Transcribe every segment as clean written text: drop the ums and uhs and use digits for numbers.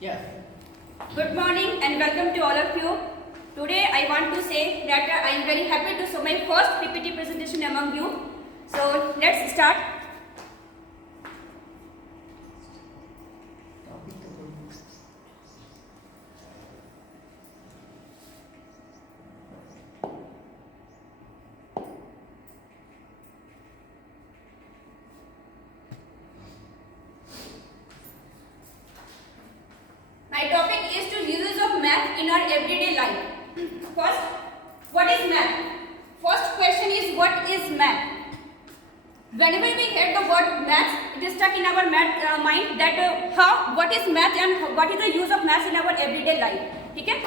Yes. Good morning and welcome to all of you. Today I want to say that I am very happy to show my first PPT presentation among you. So let's start. My topic is to uses of math in our everyday life. First, what is math? First question is what is math? Whenever we hear the word math, it is stuck in our mind that what is math and what is the use of math in our everyday life. Okay?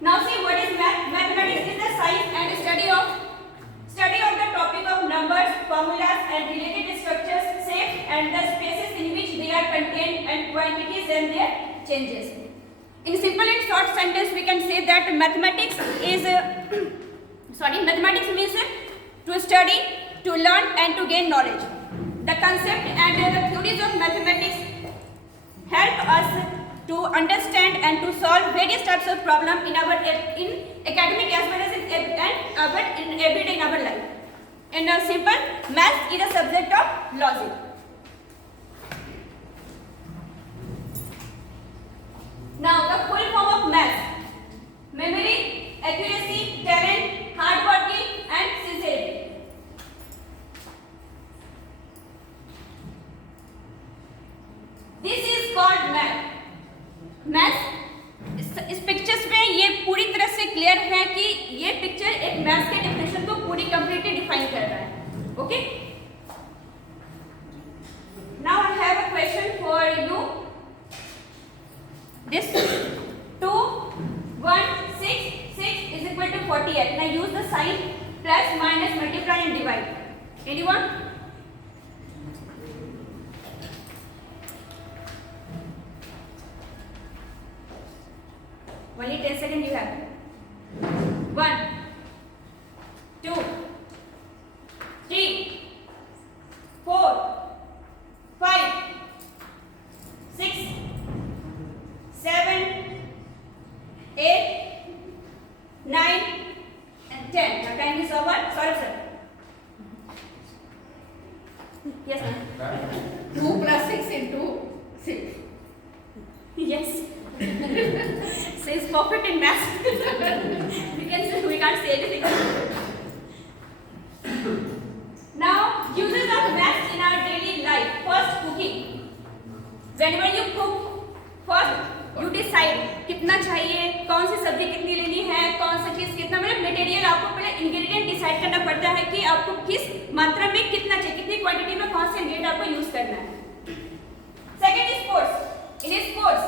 Now see what is math? Mathematics is the science and study of the topic of numbers, formulas and related structures, shapes and the spaces in which they are contained and quantities and their changes. In simple and short sentence, we can say that mathematics is mathematics means to study, to learn and to gain knowledge. The concept and the theories of mathematics help us to understand and to solve various types of problems in academic as well as in everyday in our life. In simple, math is a subject of logic. Now, the full form of math: memory, accuracy, talent, hard working, and sincerity. This is called math. Math इस pictures में ये पूरी तरह से clear है कि ये picture एक मैथ के डेफिनेशन को पूरी कंप्लीटली डिफाइन कर रहा है. Okay? Now I have a question for you. This 2, 1, 6, 6 is equal to 48. Now use the sign plus, minus, multiply and divide. Anyone? Only 10 seconds you have. 1, 2, 3, 4, 5, 6, 7, 8, 9 and 10. Now time is over. Sorry sir. Yes ma'am. 2 plus 6 into 6. Yes. So it's perfect in math. we can't say anything. Now uses of math in our daily life. First, cooking. Whenever you cook, first you decide कितना चाहिए, कौन सी सब्जी कितनी लेनी है, कौन सा चीज कितना, मतलब मटेरियल आपको पहले इंग्रेडिएंट डिसाइड करना पड़ता है कि आपको किस मात्रा में कितना चाहिए, कितनी क्वांटिटी में कौन से इंग्रेडिएंट आपको यूज करना है. Second, sports. इन स्पोर्ट्स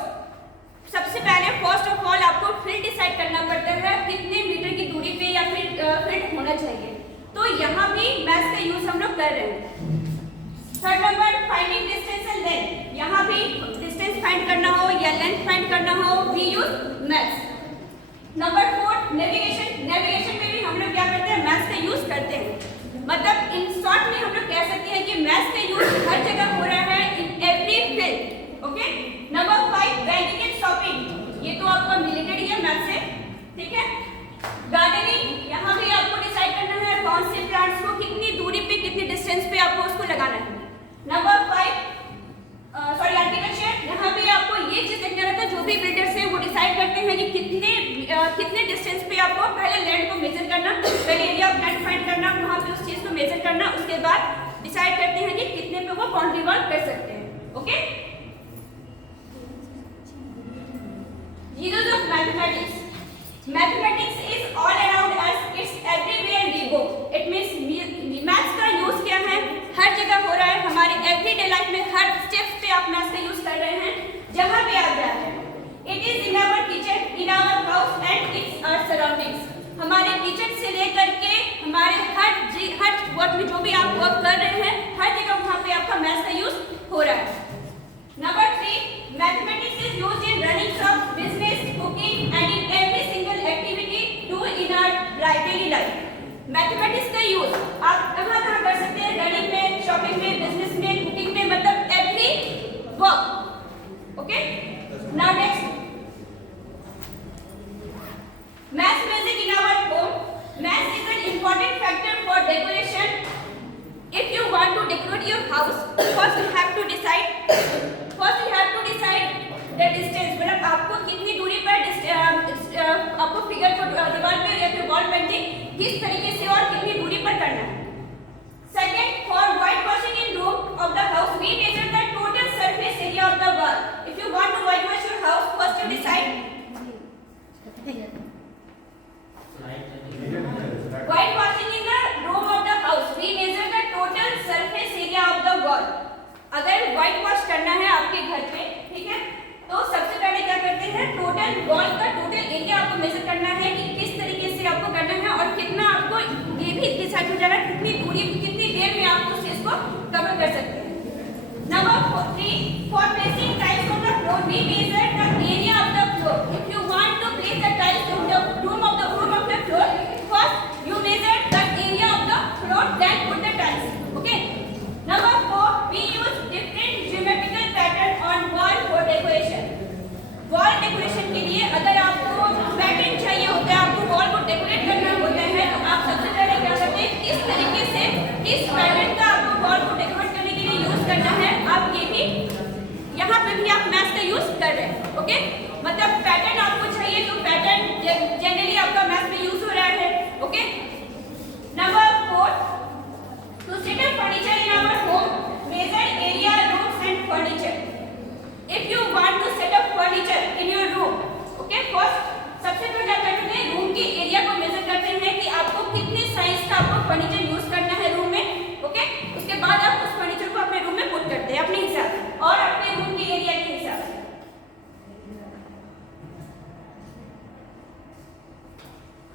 सबसे पहले फर्स्ट ऑफ ऑल आपको फील्ड डिसाइड करना पड़ता है कितने मीटर की दूरी पे या फिर फील्ड होना चाहिए. तो यहाँ भी मैथ्स का यूज हम लोग कर रहे हैं. Third number, finding distance and length. यहाँ भी डिस्टेंस फाइंड करना हो या लेंथ फाइंड करना हो, we use maths. Number 4, navigation. Navigation में भी हम लोग क्या करते हैं, मैथ्स का यूज करते हैं. मतलब इन शॉर्ट में हम लोग कह सकते हैं कि मैथ्स का यूज हर जगह हो रहा है, in every field. Okay. Number 5, banking and shopping. ये तो आपका रिलेटेड ही है मैथ्स से, ठीक है. गार्डनिंग, यहाँ भी आपको डिसाइड करना है कौन से प्लांट्स को कितनी दूरी पे, कितनी डिस्टेंस पे आपको उसको लगाना है. Number 5, architecture. यहाँ पे आपको ये चीज देखना रहता है, जो भी बिल्डर्स हैं वो डिसाइड करते हैं कि कितने डिस्टेंस पे आपको पहले लैंड को मेजर करना, पहले एरिया ऑफ लैंड फाइंड करना, वहाँ पे उस चीज को मेजर करना, उसके बाद डिसाइड करते हैं कि कितने पे वो बाउंड्री वॉल कर सकते हैं. Okay. Uses of mathematics. Mathematics is all around us. It's everywhere we go. It means maths का यूज क्या है, हर जगह हो रहा है. हमारे एवरीडे लाइफ में हर स्टेप्स पे आप मैथ्स का यूज कर रहे हैं, जहाँ भी आप जा रहे हैं. It is in our kitchen, in our house and its our surroundings. हमारे किचन से लेकर के हमारे हर वर्क में जो भी आप वर्क कर रहे हैं, हर जगह वहाँ पे आपका मैथ्स का यूज हो रहा है. Number 3, mathematics is used in running shop, business, cooking and in every single activity do in our daily life. Mathematics का यूज आप कहाँ कहाँ कर सकते हैं, रनिंग में, शॉपिंग में, बिजनेस में, कुकिंग में, मतलब every work. Okay. Now next आपको फिगर को दीवार पे या फिर वॉल पेंटिंग किस तरीके से और कितनी दूरी पर करना है। Second, for white washing in room of the house we measure the total surface area of the wall. If you want to white wash your house, first you decide white washing in the room of the house we measure the total surface area of the wall। अगर white wash करना है आपके घर पे, ठीक है, तो सबसे पहले क्या करते हैं, टोटल वॉल का टोटल एरिया आपको मेजर करना है कि किस तरीके से आपको करना है और कितना आपको ये भी डिसाइड हो जाएगा कितनी दूरी कितनी देर में आप उस चीज को कवर कर सकते हैं। Number 3, for placing tiles on the floor we measure the area of the floor. If you want to place the tiles on the room of the floor, first you measure the area of the floor, then put the tiles. Okay. Number 4, we use different geometrical pattern on wall for decoration. Wall decoration के लिए अगर आपको pattern चाहिए होता है, आपको wall को decorate करना होता है, तो आप सबसे पहले क्या करते हैं, किस तरीके से किस पैटर्न का आपको वॉल को डेकोरेट करने के लिए यूज करना है, आप ये भी यहाँ पे भी आप मैथ का यूज कर रहे हैं। ओके, मतलब पैटर्न आपको चाहिए तो पैटर्न जनरली आपका मैथ में यूज हो रहा है। Okay, number 4, to set up furniture in our home, measure area, rooms and furniture. If you want to set up furniture in your room, okay, first सबसे पहले क्या करते हैं, रूम के एरिया को मेजर करते हैं कि आपको कितने साइज का आपको फर्नीचर यूज करना है रूम में। ओके, उसके बाद आप उस फर्नीचर को अपने रूम में पुट करते हैं अपने हिसाब से और अपने रूम के एरिया के हिसाब से।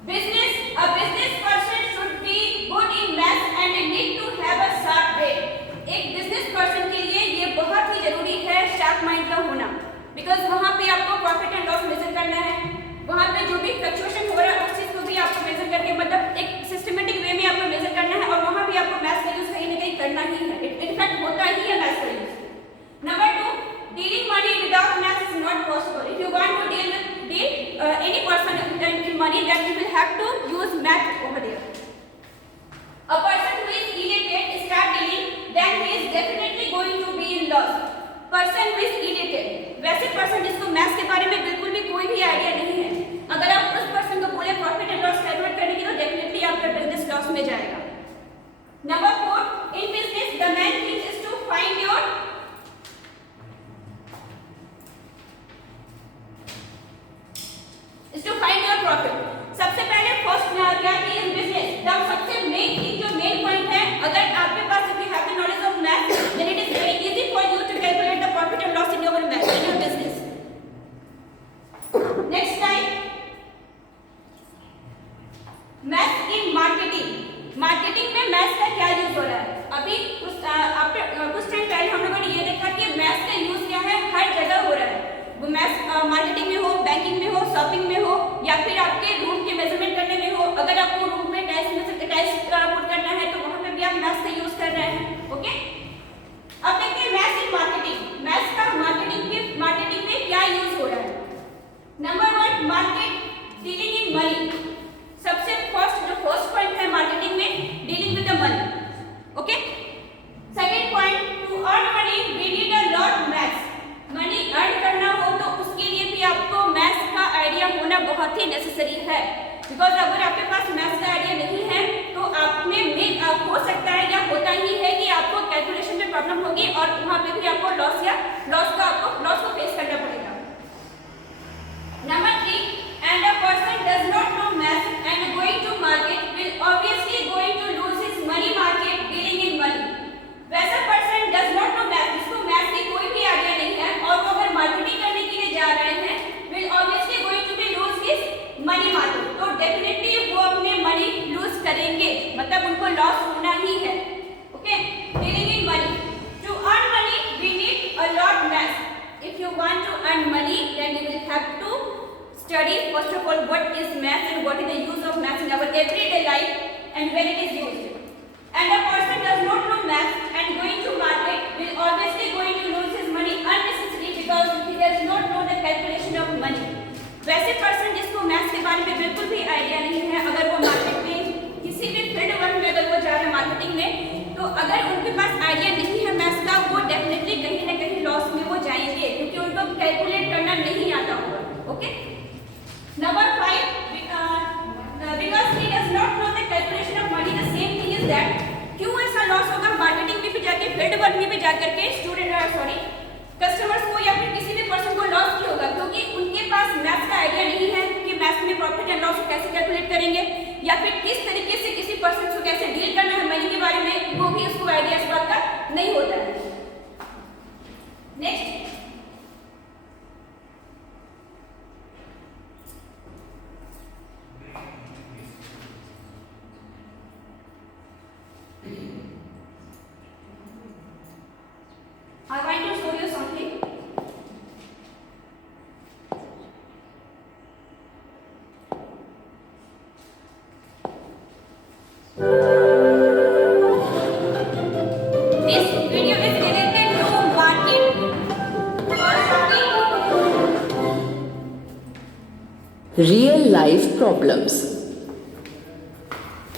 Business, a business person should be good in math and need to have a sharp brain. एक business person के लिए ये बहुत ही जरूरी है sharp mind का होना, because वहाँ पे आपको profit and loss measure करना है, वहाँ पे जो भी fluctuation हो रहा है उस चीज को भी आपको measure करके मतलब एक systematic way में आपको measure करना है और वहाँ भी आपको math का use कहीं ना कहीं करना ही है, in fact होता ही है math का use। Number 2, dealing money without math is not possible. If you want to deal any person in money, then you will have to use math over there. A person who is illiterate start dealing, then he is definitely going to be in loss. Person who is illiterate, वैसे person जिसको math के बारे में बिल्कुल भी कोई भी idea नहीं है, अगर आप उस person को बोले प्रॉफिट एंड लॉस कैलकुलेट करने की तो डेफिनेटली आपका बिजनेस लॉस में जाएगा। Number 4, in business the main thing is to find your profit। सबसे पहले फर्स्ट क्या की इन बिजनेस द सबसे मेन थिंग जो मेन पॉइंट है, अगर आपके पास if you have the knowledge of math then it is very easy for you to calculate the profit and loss in your math in your business. Next time math in marketing. Marketing में math का क्या use हो रहा है, अभी कुछ time पहले हम लोगों ने ये देखा कि मैथ का यूज क्या है, हर जगह हो रहा है, वो मैथ मार्केटिंग में हो, बैंकिंग में हो, शॉपिंग में हो या फिर आपके रूम के मेजरमेंट करने में हो। अगर आपको रूम में टाइल्स पुट करना है तो वहां पे भी आप मैथ का यूज कर रहे हैं। ओके, अब देखते हैं मैथ इन मार्केटिंग। मैथ का मार्केटिंग में क्या यूज हो रहा है। Number 1, market dealing in money. सबसे फर्स्ट पॉइंट है मार्केटिंग में dealing with the money. Okay, second point, to earn money we need a lot maths. Money earn करना हो तो उसके लिए भी आपको मैथ्स का आइडिया होना बहुत ही नेसेसरी है, बिकॉज अगर आपके पास मैथ्स का आइडिया नहीं है तो आप में हो सकता है या होता ही है कि आपको कैलकुलेशन में प्रॉब्लम होगी और वहाँ पे भी आपको लॉस को फेस करना पड़ेगा। Number 3, and a person does not know maths and going to market will obviously going to lose his money market dealing in money. वैसा person does not know maths, जिसको मैथ्स की कोई भी idea नहीं है और वो अगर मार्केटिंग करने के लिए जा रहे हैं will obviously going to be lose his money market, तो डेफिनेटली वो अपने मनी लूज करेंगे, मतलब उनको लॉस होना ही है। Okay, dealing in money, to earn money we need a lot maths. If you want to earn money then you will have to study first of all what is math and what is the use of math in our everyday life and when it is used. And a person does not know math and going to market will obviously going to lose his money unnecessarily because he does not know the calculation of money. वैसे person जिसको maths के बारे में बिल्कुल भी idea नहीं है, अगर वो मार्केट में किसी भी फील्ड वर्क में अगर वो जा रहे हैं मार्केटिंग में, तो अगर उनके पास आइडिया नहीं है मैथ्स का, वो डेफिनेटली कहीं ना कहीं लॉस में वो जाएंगे क्योंकि उनको कैलकुलेट करना नहीं आता होगा। ओके, नंबर 5, क्रेडिट वर्क में जा करके कस्टमर्स को या फिर किसी भी पर्सन को लॉस नहीं होगा, क्योंकि उनके पास मैथ्स का आइडिया नहीं है कि मैथ्स में प्रॉफिट एंड लॉस कैसे कैलकुलेट करेंगे या फिर किस तरीके से किसी पर्सन को कैसे डील करना है मनी के बारे में, वो भी उसको आइडिया इस बात का नहीं होता है। Next, I want to show you something. This video is related to market or shopping. Real life problems.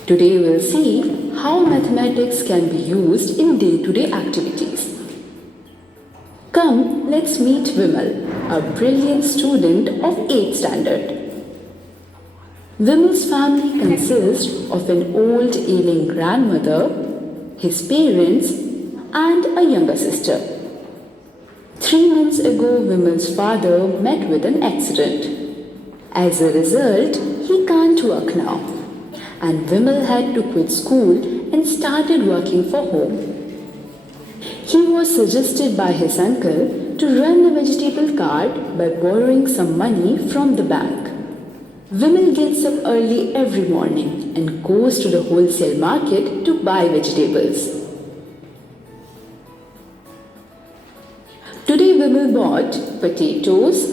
Today we'll see how mathematics can be used in day-to-day activities. Come, let's meet Vimal, a brilliant student of 8th standard. Vimal's family consists of an old ailing grandmother, his parents, and a younger sister. 3 months ago, Vimal's father met with an accident. As a result, he can't work now, and Vimal had to quit school and started working for home. He was suggested by his uncle to run a vegetable cart by borrowing some money from the bank. Vimal gets up early every morning and goes to the wholesale market to buy vegetables. Today Vimal bought potatoes,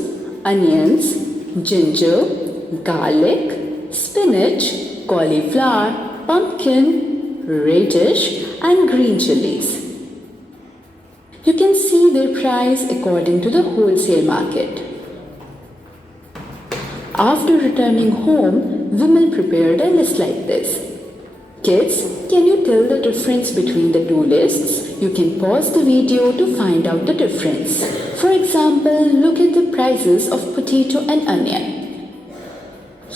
onions, ginger, garlic, spinach, cauliflower, pumpkin, radish and green chilies. You can see their price according to the wholesale market. After returning home, Vimal prepared a list like this. Kids, can you tell the difference between the two lists? You can pause the video to find out the difference. For example, look at the prices of potato and onion.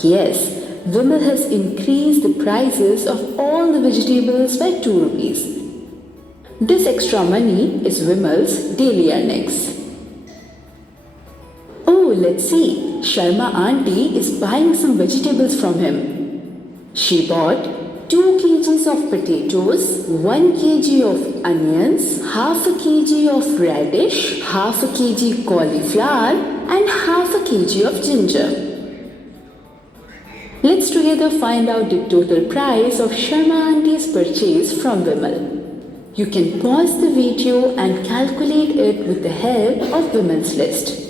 Yes, Vimal has increased the prices of all the vegetables by 2 rupees. This extra money is Vimal's daily earnings. Oh, let's see. Sharma auntie is buying some vegetables from him. She bought 2 kgs of potatoes, 1 kg of onions, half a kg of radish, half a kg cauliflower and half a kg of ginger. Let's together find out the total price of Sharma auntie's purchase from Vimal. You can pause the video and calculate it with the help of Vimal's list.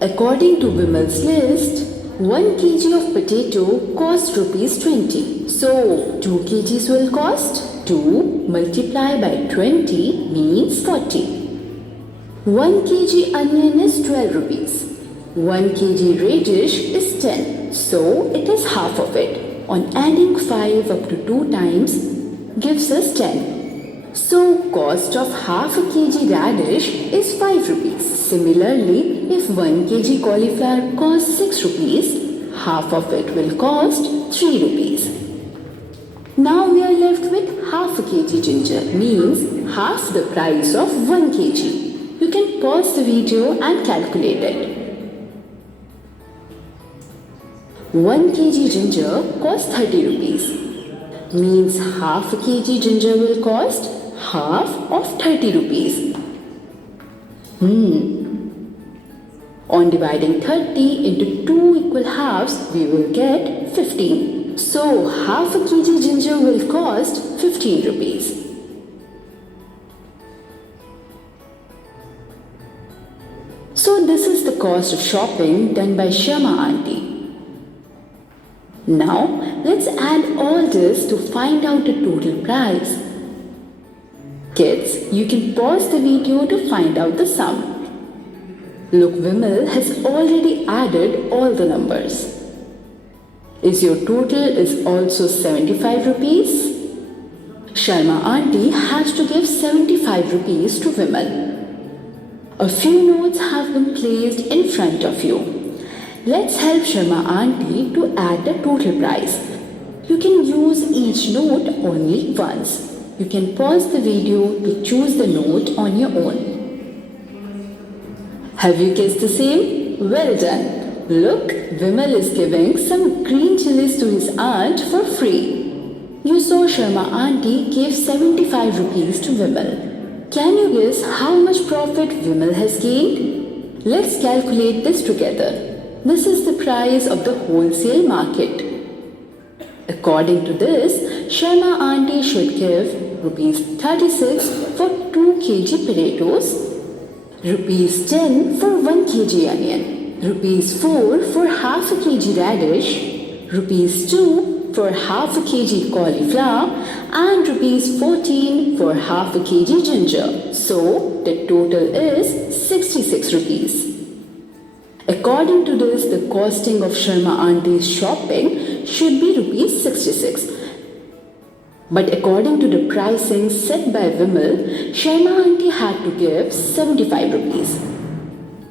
According to Vimal's list, 1 kg of potato costs rupees 20. So 2 kgs will cost 2 multiplied by 20 means 40. 1 kg onion is 12 rupees. 1 kg radish is 10. So it is half of it. On adding 5 up to 2 times gives us 10. So cost of half a kg radish is 5 rupees. Similarly, if 1 kg cauliflower costs 6 rupees, half of it will cost 3 rupees. Now we are left with half a kg ginger, means half the price of 1 kg. You can pause the video and calculate it. 1 kg ginger costs 30 rupees. Means half a kg ginger will cost half of 30 rupees. On dividing 30 into 2 equal halves, we will get 15. So half a kg ginger will cost 15 rupees. So this is the cost of shopping done by Sharma auntie. Now let's add all this to find out the total price. Kids, you can pause the video to find out the sum. Look, Vimal has already added all the numbers. Is your total is also 75 rupees? Sharma auntie has to give 75 rupees to Vimal. A few notes have been placed in front of you. Let's help Sharma auntie to add the total price. You can use each note only once. You can pause the video to choose the note on your own. Have you guessed the same? Well done. Look, Vimal is giving some green chilies to his aunt for free. You saw Sharma auntie gave 75 rupees to Vimal. Can you guess how much profit Vimal has gained? Let's calculate this together. This is the price of the wholesale market. According to this, Sharma auntie should give rupees 36 for 2 kg potatoes, rupees 10 for 1 kg onion, rupees 4 for half a kg radish, rupees 2 for half a kg cauliflower, and rupees 14 for half a kg ginger. So the total is 66 rupees. According to this, the costing of Sharma auntie's shopping should be rupees 66. But according to the pricing set by Vimal, Sharma auntie had to give 75 rupees.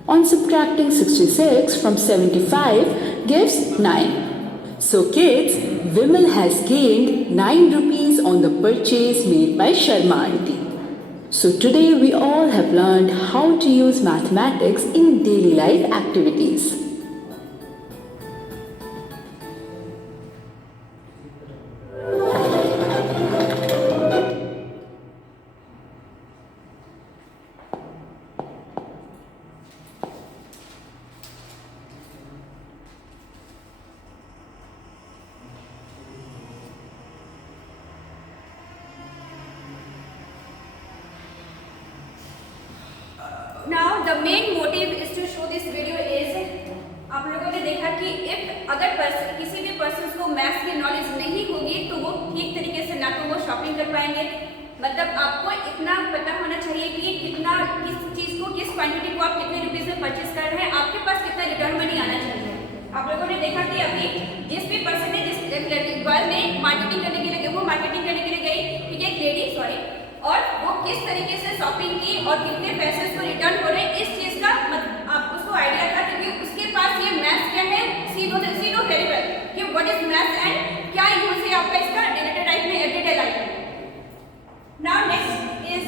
On subtracting 66 from 75 gives 9. So kids, Vimal has gained 9 rupees on the purchase made by Sharma auntie. So today we all have learned how to use mathematics in daily life activities. Now the main motive is to show this video is आप लोगों ने देखा कि if अगर किसी भी person को maths की नॉलेज नहीं होगी तो वो ठीक तरीके से ना तो वो शॉपिंग कर पाएंगे, मतलब आपको इतना पता होना चाहिए कि कितना किस चीज़ को किस क्वांटिटी को आप कितने रुपीस में परचेस कर रहे हैं, आपके पास कितना रिटर्न मनी आना चाहिए। आप लोगों ने देखा कि अभी जिस भी पर्सन ने जिस गर्ल ने मार्केटिंग करने के लिए वो मार्केटिंग करने के लिए गई, ठीक है, एक लेडी सॉरी, और वो किस तरीके से शॉपिंग की और कितने पैसे उसको रिटर्न हो रहे हैं, इस चीज का आप उसको आइडिया था क्योंकि उसके पास ये मैथ्स क्या है, सी नो वेरी वेल कि व्हाट इज मैथ्स एंड क्या यूज है आपका इसका डे टू डे लाइफ में, एवरीडे लाइफ में। Now next is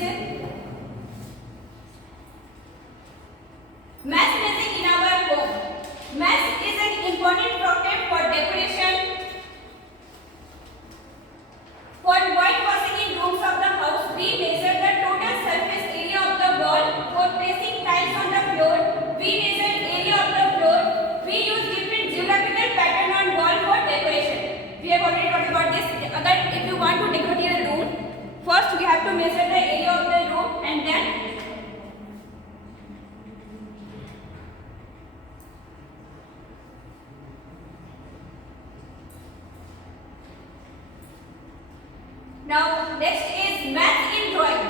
maths music in our home. Maths is an important product for decoration, for whitewashing in rooms of the house. We measure the total surface area of the wall. For placing tiles on the floor, we measure area of the floor. We use different geometrical pattern on wall for decoration. We have already talked about this. Agar if you want to decorate your room, first we have to measure the area of the room and then now next is math in drawing.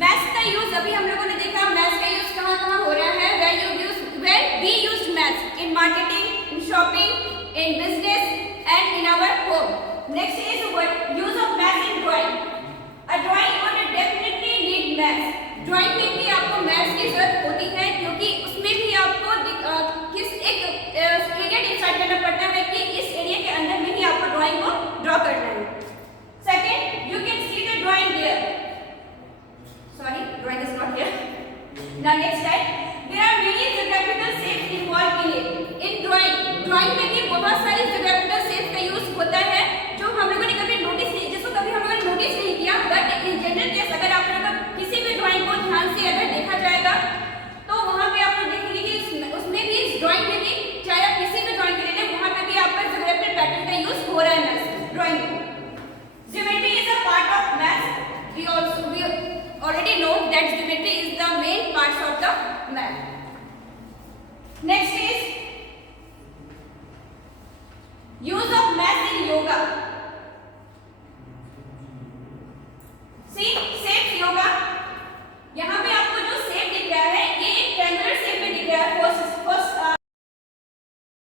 Maths का use अभी हम लोगों ने देखा, maths का use कहाँ हो रहा है, where we use maths in marketing, in shopping, in business and in our home. Next is what use of maths in drawing. A drawing would definitely need maths. Drawing में भी आपको maths की जरूरत